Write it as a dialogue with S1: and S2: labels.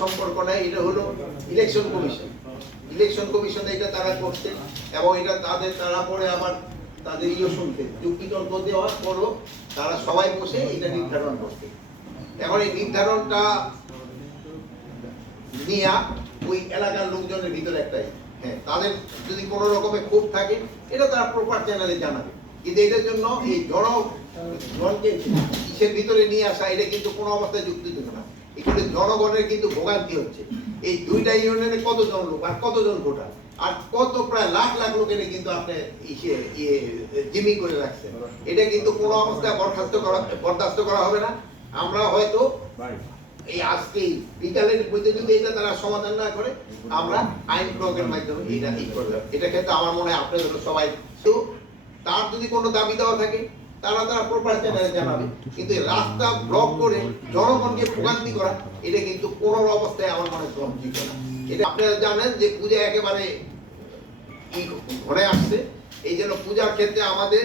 S1: সম্পর্ক এটা election commission election এটা তারা করছে, এবং এটা তাদের, তারা পরে আবার তাদের ইয়ে শুনতে দেওয়ার তারা সবাই বসে এটা নির্ধারণ করতে এখন এই নির্ধারণটা নিয়া ওই এলাকার লোকজনের ভিতরে একটাই। হ্যাঁ তাদের যদি কোনো রকমের ক্ষোভ থাকে, এটা তারা প্রপার চ্যানেলে জানাবে। কিন্তু এটার জন্য এই জন জনকে কিসের ভিতরে নিয়ে আসা, এটা কিন্তু কোনো অবস্থায় যুক্তিযুক্ত না। এখানে জনগণের কিন্তু ভোগান্তি হচ্ছে। এই দুইটা ইউনিয়নে কতজন লোক আর কতজন ভোটার? আর কত প্রায় লাখ লাখ লোকের কিন্তু আপনি ইয়ে জিমি করে রাখছেন। এটা কিন্তু কোনো অবস্থায় বরখাস্ত করা বরদাস্ত করা হবে না। আমরা হয়তো এই আজকে বিকালের মধ্যে এটা তারা সমাধান না করে, আমরা আইন প্রয়োগের মাধ্যমে এটা ঠিক করবে এটা ক্ষেত্রে আমার মনে হয় আপনাদের সবাই তো তার যদি কোনো দাবি দেওয়া থাকে, তারা তারা প্রপার চ্যানেলে জানাবে। কিন্তু রাস্তা ব্লক করে জনগণকে ভোগান্তি করা, এটা কিন্তু কোনো অবস্থায় আমার মনে গ্রহণযোগ্য না। এটা আপনারা জানেন যে পূজা একেবারে ঘরে আসছে। এই জন্য পূজার ক্ষেত্রে আমাদের